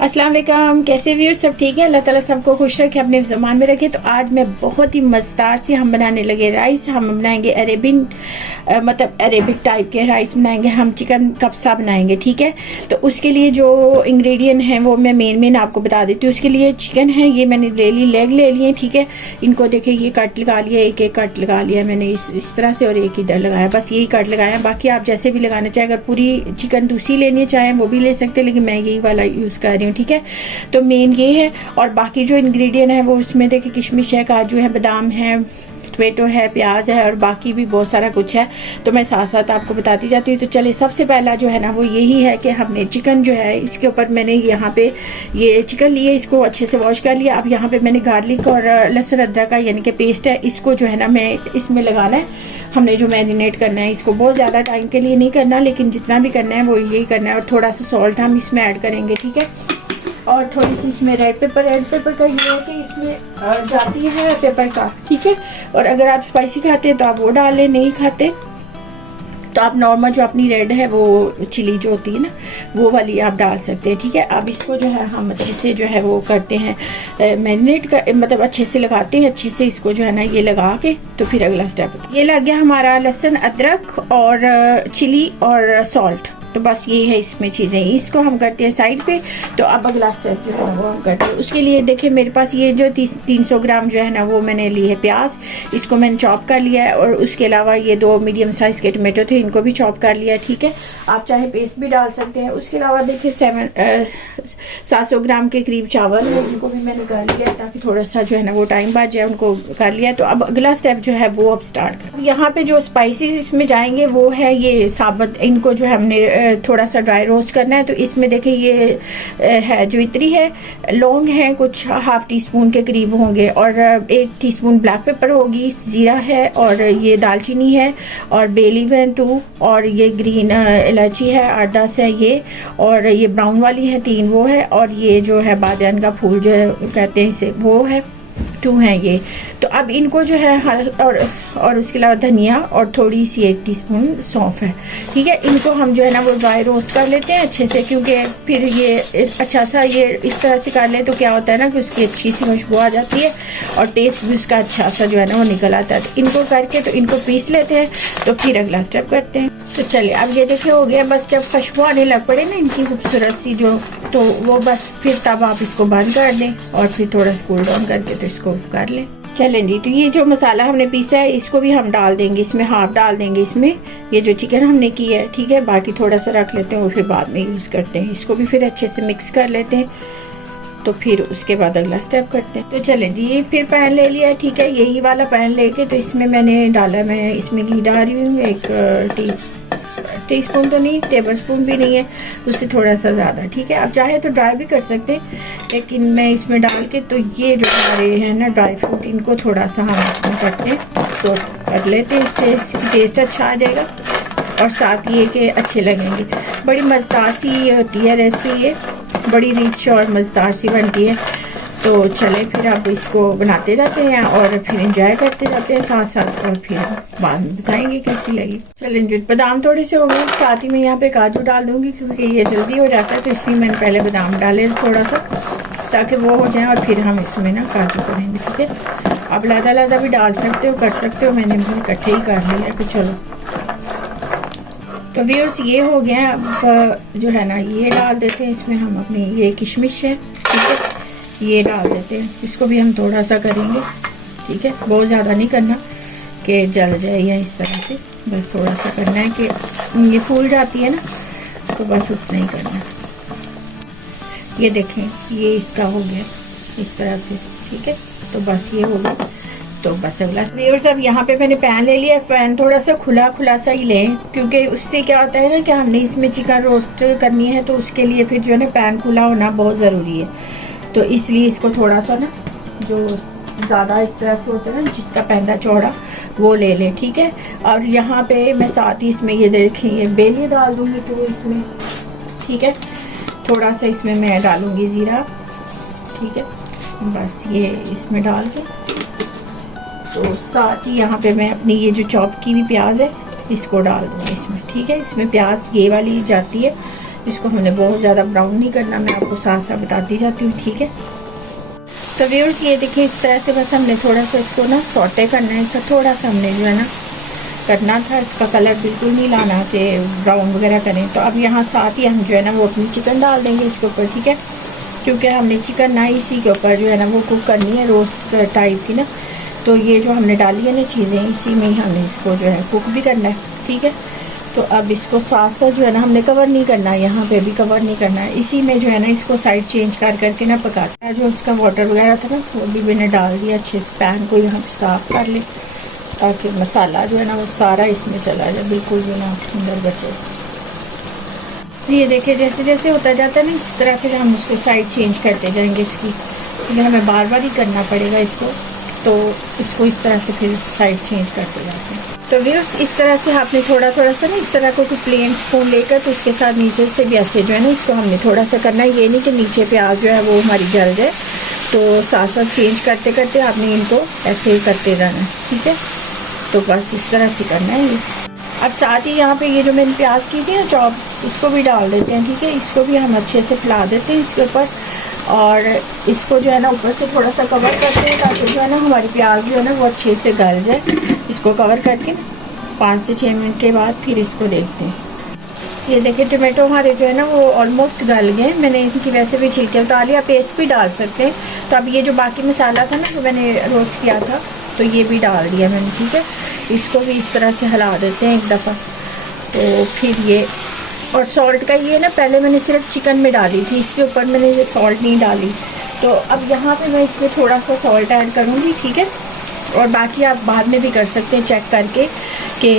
अस्सलाम वालेकुम, कैसे व्यूअर सब ठीक है। अल्लाह ताला सबको खुश रखे, अपने ज़बान में रखे। तो आज मैं बहुत ही मज़ेदार सी हम बनाने लगे राइस। हम बनाएंगे अरेबिक टाइप के राइस बनाएंगे। हम चिकन कब्सा बनाएंगे, ठीक है। तो उसके लिए जो इंग्रेडिएंट हैं वो मैं मेन आपको बता देती हूँ। उसके लिए चिकन है, ये मैंने ले ली, लेग ले लिए, ठीक है। इनको देखिए ये कट लगा लिया, एक एक कट लगा लिया मैंने इस तरह से, और एक इधर लगाया, बस यही कट लगाया। बाकी आप जैसे भी लगाना चाहें, अगर पूरी चिकन दूसरी लेनी चाहें वो भी ले सकते हैं, लेकिन मैं यही वाला यूज़ कर रही हूँ, ठीक है। तो मेन ये है, और बाकी जो इंग्रेडिएंट है वो उसमें देखिए किशमिश है, काजू है, बादाम है, टमाटो है, प्याज है, और बाकी भी बहुत सारा कुछ है। तो मैं साथ साथ आपको बताती जाती हूँ। तो चलिए, सबसे पहला जो है ना वो यही है कि हमने चिकन जो है इसके ऊपर मैंने यहाँ पे ये चिकन लिए, इसको अच्छे से वॉश कर लिया। अब यहाँ पे मैंने गार्लिक और लहसुन अदरक का यानी कि पेस्ट है, इसको जो है ना मैं इसमें लगाना है। हमने जो मैरिनेट करना है इसको बहुत ज़्यादा टाइम के लिए नहीं करना, लेकिन जितना भी करना है वो यही करना है। और थोड़ा सा सॉल्ट हम इसमें ऐड करेंगे, ठीक है। और थोड़ी सी इसमें रेड पेपर का ये है कि इसमें जाती है पेपर का, ठीक है। और अगर आप स्पाइसी खाते हैं तो आप वो डाल लें, नहीं खाते तो आप नॉर्मल जो अपनी रेड है वो चिली जो होती है ना वो वाली आप डाल सकते हैं, ठीक है। अब इसको जो है हम अच्छे से जो है वो करते हैं मैरिनेट का, मतलब अच्छे से लगाते हैं, अच्छे से इसको जो है ना ये लगा के। तो फिर अगला स्टेप ये लग गया हमारा लहसुन अदरक और चिली और सॉल्ट। तो बस ये है इसमें चीज़ें, इसको हम करते हैं साइड पे। तो अब अगला स्टेप जो है वो हम करते हैं। उसके लिए देखिए मेरे पास ये जो 300 ग्राम जो है ना वो मैंने ली है प्याज, इसको मैंने चॉप कर लिया है। और उसके अलावा ये 2 मीडियम साइज़ के टमाटो थे, इनको भी चॉप कर लिया है, ठीक है। आप चाहे पेस्ट भी डाल सकते हैं। उसके अलावा देखिए 700 ग्राम के करीब चावल है, उनको भी मैंने कर लिया ताकि थोड़ा सा जो है ना वो टाइम बच जाए, उनको कर लिया। तो अब अगला स्टेप जो है वो अब स्टार्ट कर। यहाँ पे जो स्पाइसेस इसमें जाएंगे वो है ये साबुत, इनको जो है हमने थोड़ा सा ड्राई रोस्ट करना है। तो इसमें देखिए ये है ज्वित्री है, लौंग है कुछ ½ टीस्पून के करीब होंगे, और 1 टीस्पून ब्लैक पेपर होगी, ज़ीरा है, और ये दालचीनी है, और बे लीफ है 2, और ये ग्रीन इलायची है 8-10 है ये, और ये ब्राउन वाली है 3 वो है, और ये जो है बादियान का फूल जो है कहते हैं इसे वो है 2 हैं ये। तो अब इनको जो है और उसके अलावा धनिया और थोड़ी सी 1 टीस्पून सौंफ है, ठीक है। इनको हम जो है ना वो ड्राई रोस्ट कर लेते हैं अच्छे से, क्योंकि फिर ये अच्छा सा ये इस तरह से कर ले तो क्या होता है ना कि उसकी अच्छी सी खुशबू आ जाती है और टेस्ट भी उसका अच्छा सा जो है ना वो निकल आता है। तो इनको करके तो इनको पीस लेते हैं। तो फिर अगला स्टेप करते हैं। तो चलिए अब ये देखिए हो गया। बस जब खुशबू आने लग पड़े ना इनकी खूबसूरत सी जो, तो वो बस फिर तब आप इसको बंद कर दें और फिर थोड़ा सा कूल डाउन करके तो इसको कर लें। चलें जी, तो ये जो मसाला हमने पीसा है इसको भी हम डाल देंगे इसमें, हाफ डाल देंगे इसमें, ये जो चिकन हमने की है, ठीक है। बाकी थोड़ा सा रख लेते हैं और फिर बाद में यूज़ करते हैं। इसको भी फिर अच्छे से मिक्स कर लेते हैं। तो फिर उसके बाद अगला स्टेप करते हैं। तो चलें जी, ये फिर पैन ले लिया, ठीक है। यही वाला पैन लेके तो इसमें मैंने डाला, मैं इसमें घी डाल रही हूँ 1 टीस्पून तो नहीं, टेबल स्पून भी नहीं है, उससे थोड़ा सा ज़्यादा, ठीक है। आप चाहे तो ड्राई भी कर सकते हैं, लेकिन मैं इसमें डाल के तो ये जो हमारे हैं ना ड्राई फ्रूट, इनको थोड़ा सा हम इसमें करते हैं तो कर लेते हैं। इससे टेस्ट अच्छा आ जाएगा और साथ ये कि अच्छे लगेंगे। बड़ी मज़ेदार सी होती है रेसिपी, ये बड़ी रिच और मज़ेदार सी बनती है। तो चलें फिर अब इसको बनाते जाते हैं और फिर एंजॉय करते जाते हैं साथ साथ, और फिर बाद में बताएंगे कैसी लगी। चलें जी, बादाम थोड़े से हो गए, साथ ही मैं यहाँ पे काजू डाल दूँगी क्योंकि ये जल्दी हो जाता है, तो इसलिए मैंने पहले बादाम डाले थोड़ा सा ताकि वो हो जाए, और फिर हम इसमें ना काजू करेंगे, ठीक है। आप लहदा भी डाल सकते हो, कर सकते हो, मैंने भी इकट्ठे ही कर लिया। तो चलो, तो व्यूअर्स ये हो गया। अब जो है ना ये डाल देते हैं इसमें हम अपनी ये किशमिश है, ठीक है, ये डाल देते हैं। इसको भी हम थोड़ा सा करेंगे, ठीक है। बहुत ज़्यादा नहीं करना कि जल जाए या इस तरह से, बस थोड़ा सा करना है कि ये फूल जाती है ना, तो बस उतना ही करना। ये देखें ये इसका हो गया इस तरह से, ठीक है। तो बस ये हो गया। तो बस अगला व्यूअर्स, अब यहाँ पे मैंने पैन ले लिया। पैन थोड़ा सा खुला सा ही लें, क्योंकि उससे क्या होता है ना कि हमने इसमें चिकन रोस्ट करनी है, तो उसके लिए फिर जो है ना पैन खुला होना बहुत ज़रूरी है। तो इसलिए इसको थोड़ा सा ना जो ज़्यादा इस तरह से होता है ना जिसका पैंदा चौड़ा वो ले लें, ठीक है। और यहाँ पे मैं साथ ही इसमें ये देखें ये बेली डाल दूँगी तो इसमें, ठीक है। थोड़ा सा इसमें मैं डालूँगी ज़ीरा, ठीक है। बस ये इसमें डाल के तो साथ ही यहाँ पे मैं अपनी ये जो चॉप की भी प्याज है इसको डाल दूँगी इसमें, ठीक है। इसमें प्याज ये वाली जाती है इसको हमने बहुत ज़्यादा ब्राउन नहीं करना, मैं आपको साथ साथ बताती जाती हूँ, ठीक है। तो व्यूअर्स ये देखिए इस तरह से बस हमने थोड़ा सा इसको ना सौटे करना है, तो थोड़ा सा हमने जो है ना करना था, इसका कलर बिल्कुल नहीं लाना कि ब्राउन वगैरह करें। तो अब यहाँ साथ ही हम जो है ना वो अपनी चिकन डाल देंगे इसके ऊपर, ठीक है, क्योंकि हमने चिकन ना इसी के ऊपर जो है ना वो कुक करनी है, रोस्ट टाइप की ना। तो ये जो हमने डाली है ना चीज़ें, इसी में ही हमने इसको जो है कुक भी करना है, ठीक है। तो अब इसको साथ साथ जो है ना हमने कवर नहीं करना है, यहाँ पे भी कवर नहीं करना है, इसी में जो है ना इसको साइड चेंज कर करके ना पकाता है। जो उसका वाटर वगैरह था ना वो भी मैंने डाल दिया अच्छे से, पैन को यहाँ पे साफ़ कर ले ताकि मसाला जो है ना वो सारा इसमें चला जाए, बिल्कुल जो ना अंदर बचे। ये देखिए जैसे जैसे होता जाता है ना इस तरह फिर हम उसको साइड चेंज करते जाएंगे इसकी, क्योंकि हमें बार बार ही करना पड़ेगा इसको। तो इसको इस तरह से फिर साइड चेंज करते जाते हैं। तो व्यूअर्स इस तरह से आपने थोड़ा थोड़ा सा ना इस तरह को प्लेन स्पून लेकर तो उसके साथ नीचे से भी ऐसे जो है ना इसको हमने थोड़ा सा करना है, ये नहीं कि नीचे प्याज जो है वो हमारी जल जाए। तो साथ साथ चेंज करते करते आपने इनको ऐसे ही करते जाना है, ठीक है। तो बस इस तरह से करना है ये। अब साथ ही यहाँ पे ये जो मैंने प्याज की थी ना चॉप, इसको भी डाल देते हैं, ठीक है। इसको भी हम अच्छे से फैला देते हैं इसके ऊपर, और इसको जो है ना ऊपर से थोड़ा सा कवर करते हैं ताकि जो है ना हमारी प्याज जो है ना वो अच्छे से गल जाए। इसको कवर करके 5 से 6 मिनट के बाद फिर इसको देखते हैं। ये देखिए टमाटो हमारे जो है ना वो ऑलमोस्ट गल गए, मैंने इनकी वैसे भी छिलके उतार लिया, पेस्ट भी डाल सकते हैं। तो अब ये जो बाकी मसाला था ना जो मैंने रोस्ट किया था तो ये भी डाल दिया मैंने, ठीक है। इसको भी इस तरह से हिला देते हैं एक दफ़ा। तो फिर ये और सॉल्ट का ये ना पहले मैंने सिर्फ चिकन में डाली थी, इसके ऊपर मैंने ये सॉल्ट नहीं डाली। तो अब यहाँ पे मैं इसमें थोड़ा सा सॉल्ट ऐड करूँगी, ठीक है। और बाकी आप बाद में भी कर सकते हैं चेक करके कि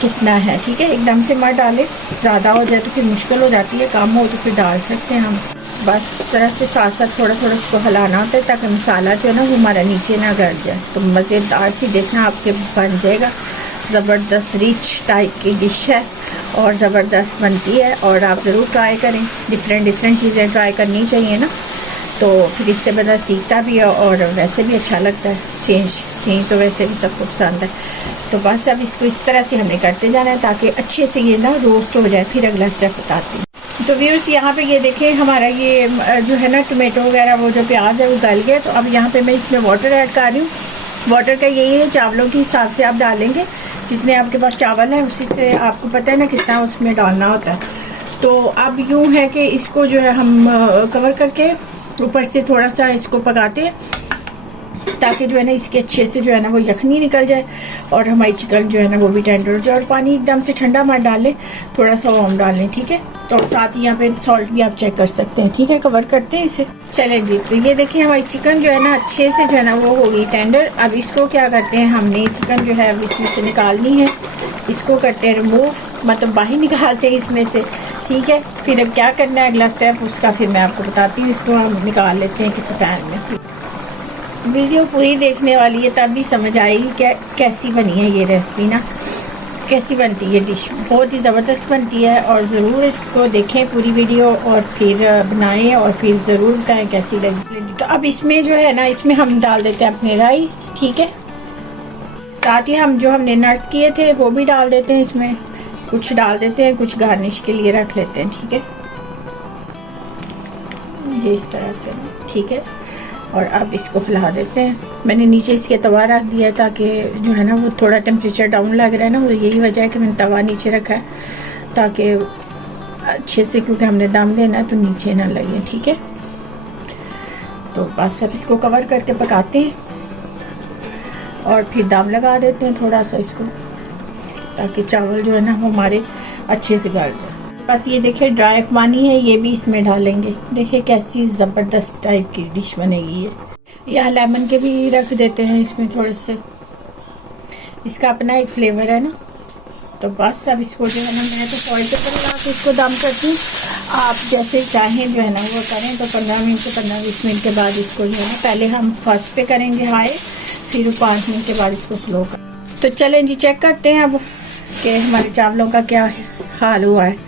कितना है, ठीक है। एकदम से मत डालें, ज़्यादा हो जाए तो फिर मुश्किल हो जाती है, कम हो तो फिर डाल सकते हैं हम। बस इस तरह से साथ साथ थोड़ा थोड़ा इसको हिलाना होता है ताकि मसाला जो है ना वो हमारा नीचे ना गल जाए। तो मज़ेदार सी देखना आपके बन जाएगा, ज़बरदस्त रिच टाइप की डिश है और ज़बरदस्त बनती है। और आप ज़रूर ट्राई करें, डिफरेंट चीज़ें ट्राई करनी चाहिए ना, तो फिर इससे बंदा सीखता भी है और वैसे भी अच्छा लगता है। चेंज तो वैसे भी सबको पसंद है। तो बस अब इसको इस तरह से हमने करते जाना है ताकि अच्छे से ये ना रोस्ट हो जाए, फिर अगला स्टेप बताती हूँ। तो व्यूअर्स यहाँ पे ये देखें हमारा ये जो है ना टमाटो वगैरह वो जो प्याज है वो गल गया। तो अब यहाँ पे मैं इसमें वाटर ऐड कर रही हूँ। वाटर का यही है, चावलों के हिसाब से आप डालेंगे, जितने आपके पास चावल है उसी से आपको पता है ना कितना उसमें डालना होता है। तो अब यूँ है कि इसको जो है हम कवर करके ऊपर से थोड़ा सा इसको पकाते हैं ताकि जो है ना इसके अच्छे से जो है ना वो यखनी निकल जाए और हमारी चिकन जो है ना वो भी टेंडर हो जाए। और पानी एकदम से ठंडा मत डालें, थोड़ा सा वार्म डालें, ठीक है। तो साथ ही यहाँ पे सॉल्ट भी आप चेक कर सकते हैं, ठीक है। कवर करते हैं इसे। चलें जी, तो ये देखिए हमारी चिकन जो है ना अच्छे से जो है ना वो हो गई टेंडर। अब इसको क्या करते हैं, हमने चिकन जो है इसमें से निकालनी है, इसको करते हैं रिमूव, मतलब बाहर निकालते हैं इसमें से, ठीक है। फिर अब क्या करना है अगला स्टेप उसका फिर मैं आपको बताती हूँ। इसको हम निकाल लेते हैं किसी पैन में। वीडियो पूरी देखने वाली है तब भी समझ आएगी क्या कैसी बनी है ये रेसिपी ना, कैसी बनती है डिश, बहुत ही ज़बरदस्त बनती है। और ज़रूर इसको देखें पूरी वीडियो और फिर बनाएं और फिर ज़रूर बताएं कैसी लगी। तो अब इसमें जो है ना इसमें हम डाल देते हैं अपने राइस, ठीक है। साथ ही हम जो हमने नट्स किए थे वो भी डाल देते हैं इसमें, कुछ डाल देते हैं, कुछ गार्निश के लिए रख लेते हैं, ठीक है। ये इस तरह से, ठीक है। और अब इसको हिला देते हैं। मैंने नीचे इसके तवा रख दिया ताकि जो है ना वो थोड़ा टेम्परेचर डाउन लग रहा है ना, वो यही वजह है कि मैंने तवा नीचे रखा है ताकि अच्छे से, क्योंकि हमने दम देना है तो नीचे ना लगे, ठीक है। तो बस अब इसको कवर करके पकाते हैं और फिर दम लगा देते हैं थोड़ा सा इसको, ताकि चावल जो है ना वो हमारे अच्छे से गल जाए। बस ये देखिए ड्राई अखबानी है, ये भी इसमें डालेंगे। देखिए कैसी ज़बरदस्त टाइप की डिश बनेगी ये। यहाँ लेमन के भी रख देते हैं इसमें थोड़े से, इसका अपना एक फ्लेवर है ना। तो बस अब इसको जो है ना मैं तो फॉइल पेपर लगा के इसको दम करती हूँ, आप जैसे चाहें जो है ना वो करें। तो 15 मिनट से 15-20 मिनट के बाद इसको जो है ना पहले हम फर्स्ट पे करेंगे हाई, फिर 5 मिनट के बाद इसको स्लो कर। तो चलें जी चेक करते हैं अब कि हमारे चावलों का क्या हाल हुआ है।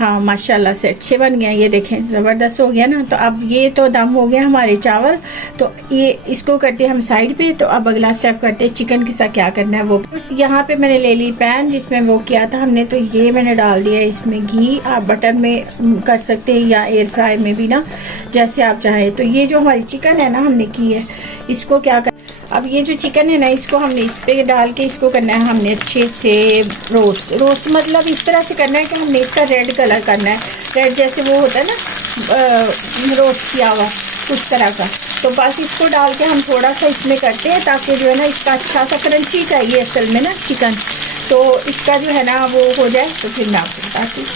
हाँ माशाल्लाह से अच्छे बन गए। ये देखें ज़बरदस्त हो गया ना। तो अब ये तो दम हो गया हमारे चावल, तो ये इसको करते हैं हम साइड पे। तो अब अगला स्टेप करते हैं चिकन के साथ क्या करना है वो। बस यहाँ पे मैंने ले ली पैन जिसमें वो किया था हमने, तो ये मैंने डाल दिया इसमें घी। आप बटर में कर सकते हैं या एयर फ्राई में भी ना, जैसे आप चाहें। तो ये जो हमारी चिकन है ना हमने की है, इसको क्या कर, अब ये जो चिकन है ना इसको हमने इस पे डाल के इसको करना है हमने अच्छे से रोस्ट मतलब इस तरह से करना है कि हमने इसका रेड कलर करना है, रेड जैसे वो होता है ना रोस्ट किया हुआ उस तरह का। तो बस इसको डाल के हम थोड़ा सा इसमें करते हैं ताकि जो है ना इसका अच्छा सा क्रंची चाहिए असल में ना चिकन, तो इसका जो है ना वो हो जाए। तो फिर मैं आपको बताती हूँ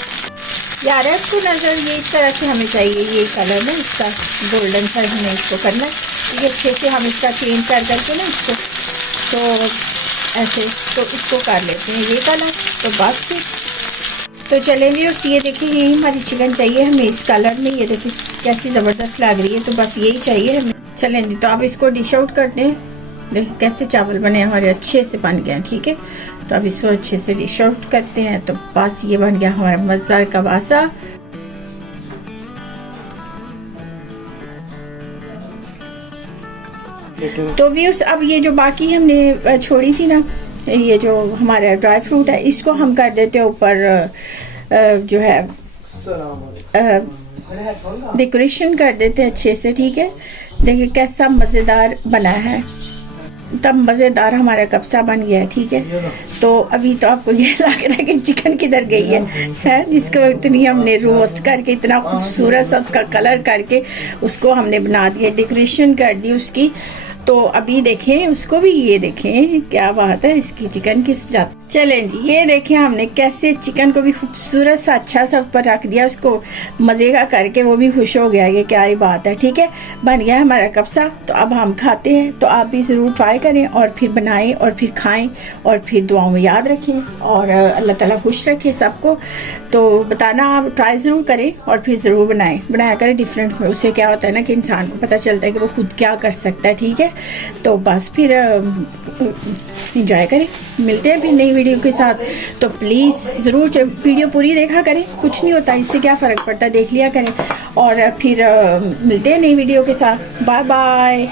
यार, इसको नज़र ये इस तरह से हमें चाहिए, ये कलर ना इसका गोल्डन सा हमें इसको करना है। ये अच्छे से हम इसका चेंज कर करके ना इसको, तो ऐसे तो इसको कर लेते हैं ये कलर। तो बस फिर तो चलेंगे। और ये देखिए यही हमारी चिकन चाहिए हमें इस कलर में, ये देखिए कैसी ज़बरदस्त लग रही है। तो बस यही चाहिए हमें। चलेंगे तो अब इसको डिश आउट करते हैं। देखिए कैसे चावल बने हमारे, अच्छे से बन गए, ठीक है। तो अब इसको अच्छे से डिश आउट करते हैं। तो बस ये बन गया हमारा मज़ेदार कबासा। तो व्यूअर्स अब ये जो बाकी हमने छोड़ी थी ना, ये जो हमारा ड्राई फ्रूट है, इसको हम कर देते हैं ऊपर, जो है डेकोरेशन कर देते हैं अच्छे से, ठीक है। देखिए कैसा मज़ेदार बना है, तब मज़ेदार हमारा कब्सा बन गया है, ठीक है। तो अभी तो आपको ये लग रहा है कि चिकन किधर गई है जिसको इतनी हमने रोस्ट करके इतना खूबसूरत सा उसका कलर करके उसको हमने बना दिया, डेकोरेशन कर दी उसकी। तो अभी देखें उसको भी, ये देखें क्या बात है इसकी चिकन की जात। चलें जी, ये देखें हमने कैसे चिकन को भी खूबसूरत सा अच्छा सा ऊपर रख दिया, उसको मज़े का करके, वो भी खुश हो गया, ये क्या ही बात है, ठीक है। बन गया हमारा कब्सा। तो अब हम खाते हैं। तो आप भी ज़रूर ट्राई करें और फिर बनाएं और फिर खाएं और फिर दुआओं में याद रखें और अल्लाह ताला खुश रखे सबको। तो बताना, आप ट्राई ज़रूर करें और फिर ज़रूर बनाया करें डिफरेंट। उससे क्या होता है ना कि इंसान को पता चलता है कि वो खुद क्या कर सकता है, ठीक है। तो बस फिर इंजॉय करें। मिलते हैं फिर नई वीडियो के साथ। तो प्लीज़ ज़रूर वीडियो पूरी देखा करें, कुछ नहीं होता, इससे क्या फ़र्क पड़ता है, देख लिया करें। और फिर मिलते हैं नई वीडियो के साथ। Bye bye.